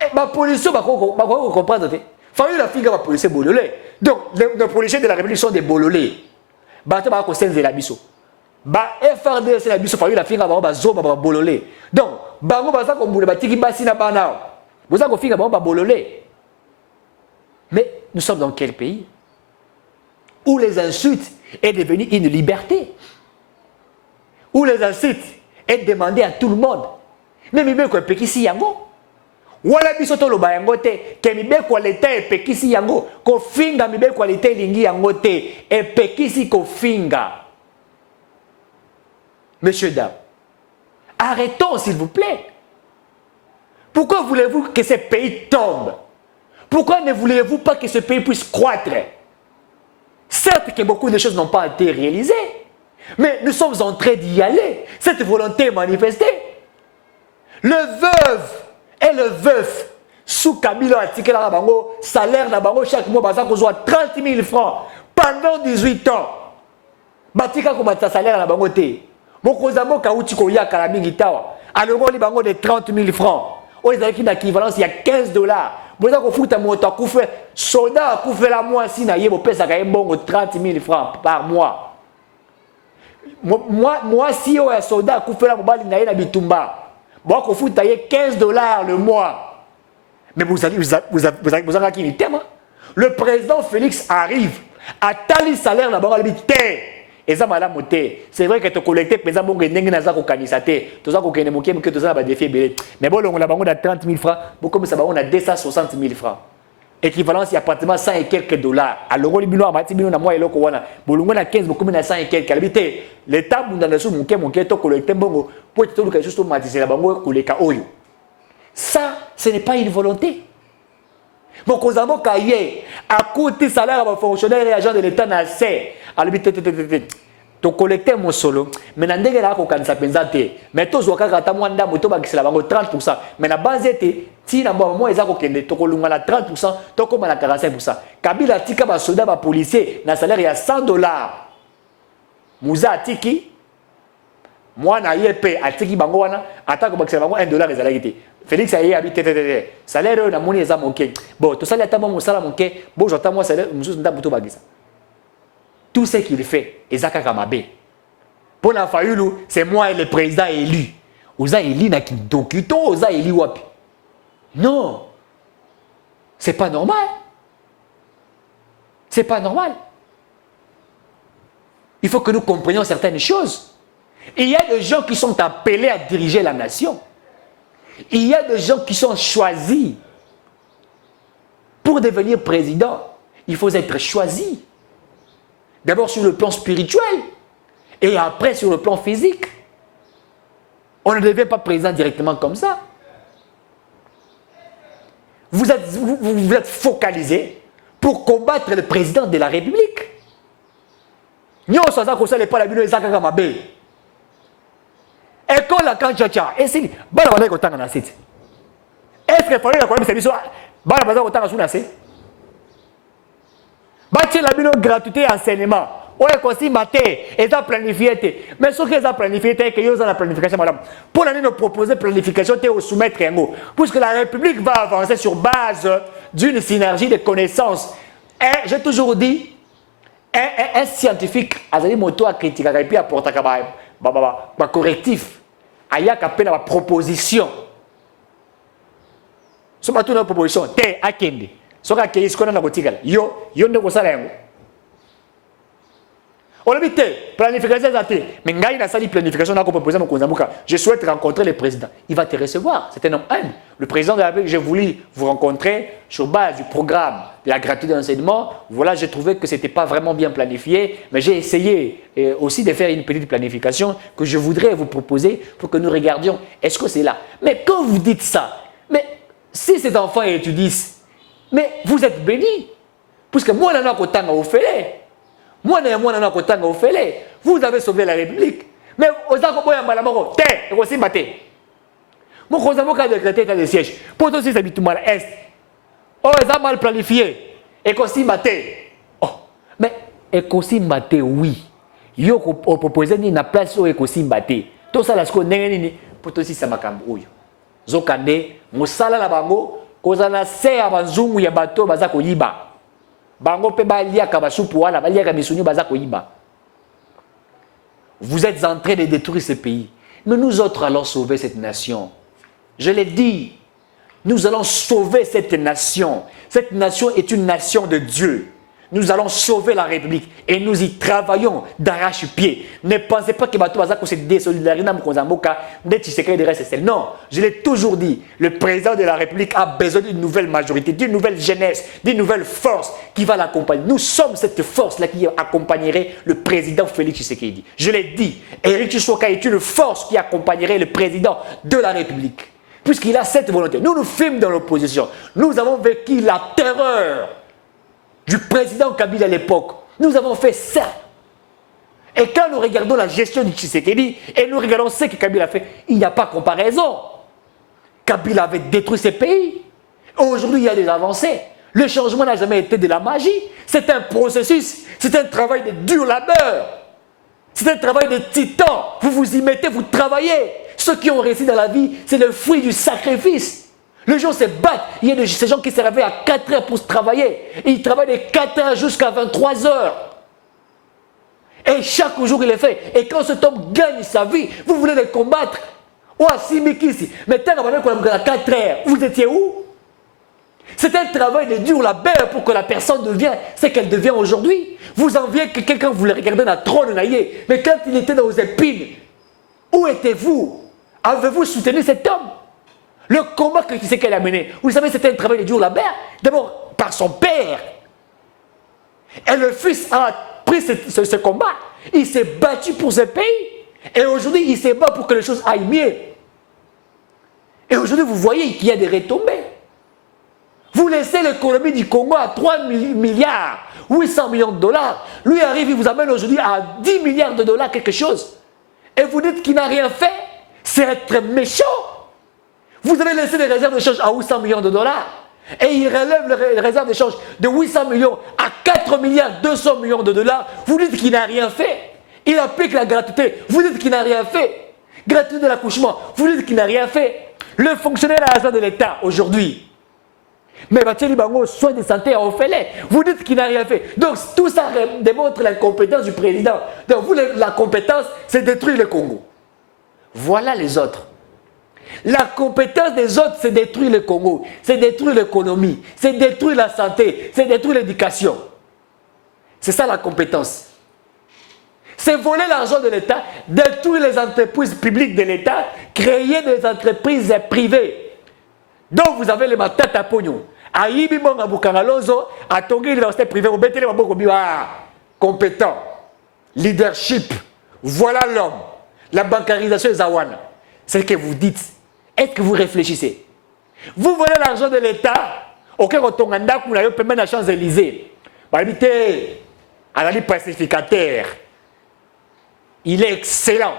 Et ma police va comprendre te. Faut la finga va police bololé. Donc les policiers de la République sont des bololés. Ba ta ko senze la biso. Ba FRDC la biso faut la finga ba zob ba bololé. Donc bango ba za ko mbula batiki basi na bana. Vous za ko finga ba bololé. Mais nous sommes dans quel pays où les insultes est devenue une liberté, où les insultes est demandé à tout le monde. Mais mi beko pekisi yango. Wala biso to loba yango te, ke mi beko leta e pekisi yango, ko finga mi beko leta lingi yango te, e pekisi ko finga. Messieurs, dames, arrêtons s'il vous plaît. Pourquoi voulez-vous que ce pays tombe? Pourquoi ne voulez-vous pas que ce pays puisse croître? Certes que beaucoup de choses n'ont pas été réalisées, mais nous sommes en train d'y aller. Cette volonté est manifestée. Le veuve et le veuf, sous Kabila article la bango, salaire na bango chaque mois, baza ko 30 000 francs pendant 18 ans. Batika ko mata salaire na bango te. Mokoza moka uti ko ya kala mingi tawa. Alors li bango de 30 000 francs. O ezali ki na équivalence il y a $15. Vous avez fait un soldat qui fait la moitié na yebo pesa ka mbongo 30 000 francs par mois. Moi si un soldat qui fait la mobali na yena bitumba. Bon ko futa ye $15 le mois. Mais vous avez qui ni thème. Le président Félix arrive à tali salaire na bango habité. Et ça madame moté. C'est vrai que tu collecté pesa bongo ndenge na za ko kanisa te. To za ko kene moké que to za ba défi belé. Mais bon on a bango na 30 000 francs, beaucoup ça on a 260 000 francs. Équivalence il y a pratiquement 100 et quelques dollars. Alors le bino amati bino na moi eloko wana. Bolongo na 15 beaucoup na 100 et quelques. Habité. L'état bunda na sou moké to collecté bongo pour te toluka juste matisi la bango koleka oyo. Ça ce n'est pas une volonté. Mon kozamo kaye à côté salaire à fonctionnaire et agent de l'état na c'est to collecter mon solo mais na ndenge la ko kanisa penza te mais to zo kaka ta mwanda moto bakisela bango 30% mais na base te ti na mo eza ko kende to kolunga la 30% to ko na 45%. Kabila tika ba soldat ba policier na salaire ya $100. Muza tiki mwana yepe atiki bango wana atako bakisela bango $1 ezalaki te. Félix a habité salaire na moni eza moké. Bon, to sala ta mo sala moké, bon j'entends moi salaire mususu nda buto bagisa. Tout ce qu'il fait, Ezaka Kamabe. Pour la Fayoulou, c'est moi et le président élu. Oza élu na ki dokito, oza élu wapi. Non. C'est pas normal. C'est pas normal. Il faut que nous comprenions certaines choses. Il y a des gens qui sont appelés à diriger la nation. Il y a des gens qui sont choisis. Pour devenir président, il faut être choisi. D'abord sur le plan spirituel et après sur le plan physique. On ne devient pas président directement comme ça. Vous êtes focalisé pour combattre le président de la République. Nous sommes pas la bino ezaka kama be. École la kanchacha. Et c'est bon on est content na site. Est-ce que fallait la problème c'est biso bana baza kotanga suna se bâtir la bino gratuité enseignement oye kosi maté eza planifié te mais ce que eza planifié te que yo za la planification madame pour l'année nous proposer planification te au soumettre yango puisque la République va avancer sur base d'une synergie de connaissances et j'ai toujours dit un scientifique azali moto a critiquer et puis apporter ba correctif ayaka pe na ba proposition so batu na proposition te akende so ka keis kona na kotikala yo nde kosala yango on habite planification zate mais ngai na sali planification na ko proposer mon konzamuka je souhaite rencontrer le président il va te recevoir c'est un homme humble le président de la République j'ai voulu vous rencontrer sur base du programme de la gratuité d'enseignement voilà j'ai trouvé que c'était pas vraiment bien planifié mais j'ai essayé aussi de faire une petite planification que je voudrais vous proposer pour que nous regardions est-ce que c'est là mais quand vous dites ça mais si ces enfants étudient mais vous êtes bénis puisque moi nana kotanga ofele moi nana kotanga ofele vous avez sauvé la République mais aux akoboya malamoko te ekosimba te mokonza moka décréter état de siège pour tous ces habitants à l'est oh ils ont mal planifié ekosimba te oh mais ekosimba te oui yo ko proposer ni na place o ekosimba te to sala sko ndenge nini pour tous ces makambo oyo zokande mosala na bango kozana se ya banzungu ya bato baza koyiba bango pe baliaka basupu wana baliaka misuni baza koyiba vous êtes en train de détruire ce pays mais nous autres allons sauver cette nation je l'ai dit nous allons sauver cette nation est une nation de Dieu nous allons sauver la République et nous y travaillons d'arrache-pied. Ne pensez pas que Bato Bazako se désolidarise dans Mkonzamboka, non, je l'ai toujours dit, le président de la République a besoin d'une nouvelle majorité, d'une nouvelle jeunesse, d'une nouvelle force qui va l'accompagner. Nous sommes cette force-là qui accompagnerait le président Félix Tshisekedi. Je l'ai dit, Éric Tshisekedi est une force qui accompagnerait le président de la République. Puisqu'il a cette volonté. Nous nous filmons dans l'opposition. Nous avons vécu la terreur du président Kabila à l'époque. Nous avons fait ça. Et quand nous regardons la gestion du Tshisekedi et nous regardons ce que Kabila a fait, il n'y a pas comparaison. Kabila avait détruit ce pays. Aujourd'hui, il y a des avancées. Le changement n'a jamais été de la magie. C'est un processus. C'est un travail de dur labeur. C'est un travail de titan. Vous vous y mettez, vous travaillez. Ceux qui ont réussi dans la vie, c'est le fruit du sacrifice. Les gens se battent. Il y a ces gens qui se réveillent à 4 heures pour travailler. Ils travaillent de 4 heures jusqu'à 23 heures. Et chaque jour, il est fait. Et quand cet homme gagne sa vie, vous voulez le combattre. Oh, Simikisi. Mais tant qu'on a 4 heures, vous étiez où? C'est un travail de dur labeur pour que la personne devienne ce qu'elle devient aujourd'hui. Vous enviez que quelqu'un vous le regardait dans la trône, mais quand il était dans vos épines, où étiez-vous? Avez-vous soutenu cet homme? Le combat que tu sais qu'elle a mené, vous savez, c'était un travail de dur labeur. D'abord, par son père. Et le fils a pris ce combat. Il s'est battu pour ce pays. Et aujourd'hui, il se bat pour que les choses aillent mieux. Et aujourd'hui, vous voyez qu'il y a des retombées. Vous laissez l'économie du Congo à 3 milliards, 800 millions de dollars. Lui arrive, il vous amène aujourd'hui à 10 milliards de dollars quelque chose. Et vous dites qu'il n'a rien fait. C'est être méchant. Vous avez laissé les réserves de change à 800 millions de dollars. Et il relève les réserves de change de 800 millions à 4 milliards 200 millions de dollars. Vous dites qu'il n'a rien fait. Il applique la gratuité. Vous dites qu'il n'a rien fait. Gratuité de l'accouchement. Vous dites qu'il n'a rien fait. Le fonctionnaire à l'agent de l'État aujourd'hui. Mais Batieli Bango, soins de santé à Ophelé. Vous dites qu'il n'a rien fait. Donc tout ça démontre l'incompétence du président. Donc vous, la compétence, c'est détruire le Congo. Voilà les autres. La compétence des autres, c'est détruire le Congo, c'est détruire l'économie, c'est détruire la santé, c'est détruire l'éducation. C'est ça la compétence. C'est voler l'argent de l'État, détruire les entreprises publiques de l'État, créer des entreprises privées. Donc vous avez les matates à pognon. À Ibimon, à Bukangalonzo, à Tongi, l'université privée, au Bétélé, à Bokobiwa, compétent, leadership, voilà l'homme. La bancarisation des Awana. C'est ce que vous dites. Est-ce que vous réfléchissez? Vous volez l'argent de l'État, auquel on a permis la Champs-Élysées. Pacificateur. Il est excellent.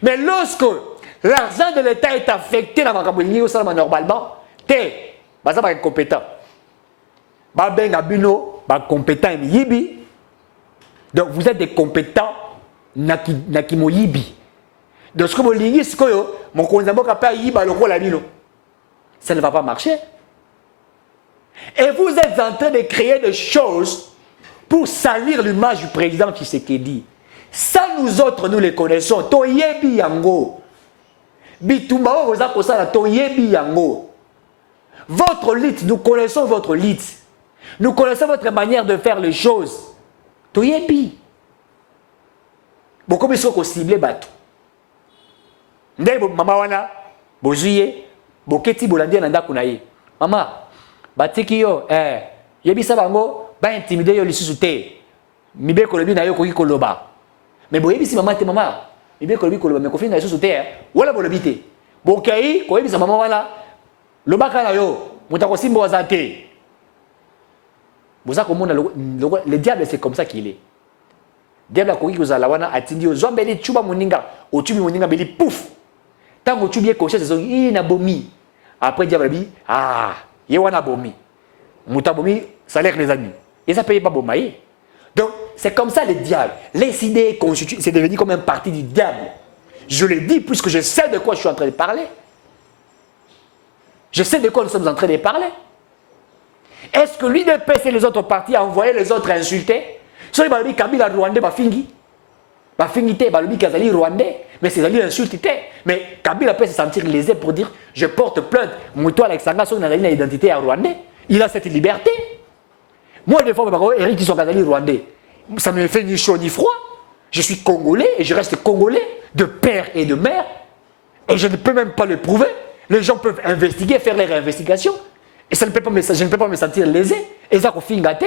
Mais lorsque l'argent de l'État est affecté dans ma normalement, Té, baza ba compétent. Ba benga bino, ba compétent yibi. Donc vous êtes des compétents naki moyibi. Donc ce que vous dites, c'est que mon konzambo kapé yiba loko la bino. Ça ne va pas marcher. Et vous êtes en train de créer des choses pour salir l'image du président Tshisekedi. Ça, nous autres, nous les connaissons. Toyebi yango. Bitumba oza kosala toyebi yango. Votre lit, nous connaissons votre lit. Nous connaissons votre manière de faire les choses. Toyebi. Beaucoup plus qu'on cible bateau. Ndé mama wana bozuye boketi bolandi na ndako na ye. Mama batiki yo yebisa bango ba intimider yo lisusu te. Mibe kolobi na yo koki koloba. Mais boyebisi mama te mama. Mibe kolobi koloba mais kofi na lisusu te. Wala bolobi te. Bokai ko yebisa mama wana lobaka na yo mutako simbo azate. Boza komona le diable c'est comme ça qu'il est. Diable akoki kozala wana atindi yo zombeli chuba moninga otubi moninga beli pouf. Tant que tu es conscient, c'est il n'a bomi. Après, diable dit ah, il y a bomi. Mouta bomi, ça l'air les amis. Et ça ne paye pas bomaï. Donc, c'est comme ça le diable. Les idées constituent, c'est devenu comme un parti du diable. Je le dis puisque je sais de quoi je suis en train de parler. Je sais de quoi nous sommes en train de parler. Est-ce que l'UDPS et les autres partis ont envoyé les autres insulter? Sur les balbis, Kabila Rwandais, Bafingi. Bafingi, Balbi, Kazali Rwandais. Mais c'est une insulte. Mais Kabila peut se sentir lésé pour dire je porte plainte. Mouto Alexandra sur une identité à Rwandais. Il a cette liberté. Moi, des fois, Eric qui sont Rwandais, ça ne me fait ni chaud ni froid. Je suis congolais et je reste congolais de père et de mère. Et je ne peux même pas le prouver. Les gens peuvent investiguer, faire leurs investigations. Et ça ne peut pas je ne peux pas me sentir lésé. Et ça, qu'on fait gâté.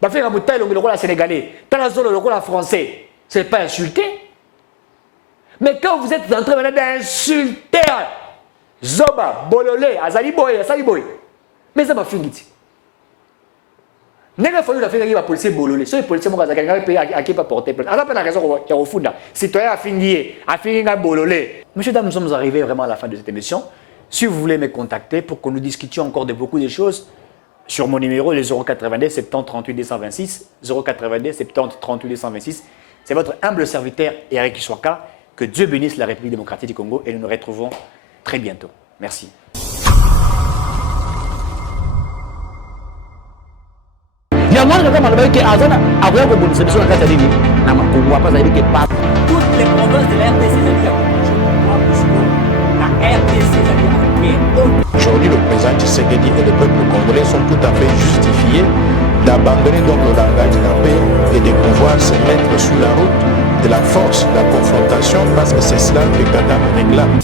Bah, faire un bouteille, le rôle sénégalais. T'as la zone, le rôle français. C'est pas insulté. Mais quand vous êtes en train d'insulter Zoba, Bololé, Azaliboy, Azaliboy, mais ça m'a fini. Il a fallu la faire avec policier Bololé. Ce policier m'a dit à qui pas porter plainte. Alors, la raison qu'il y a au fond, citoyen a fini Bololé. Monsieur, dames, nous sommes arrivés vraiment à la fin de cette émission. Si vous voulez me contacter pour que nous discutions encore de beaucoup de choses, sur mon numéro, le 082 70 38 226, 082 70 38 226, c'est votre humble serviteur Eric Chouaka. Que Dieu bénisse la République démocratique du Congo et nous nous retrouvons très bientôt. Merci. Toutes les provinces de la RDC, la RDC, aujourd'hui, le président Tshisekedi et le peuple congolais sont tout à fait justifiés d'abandonner donc le langage de la paix et de pouvoir se mettre sur la route de la force, de la confrontation, parce que c'est cela que Kagame réclame.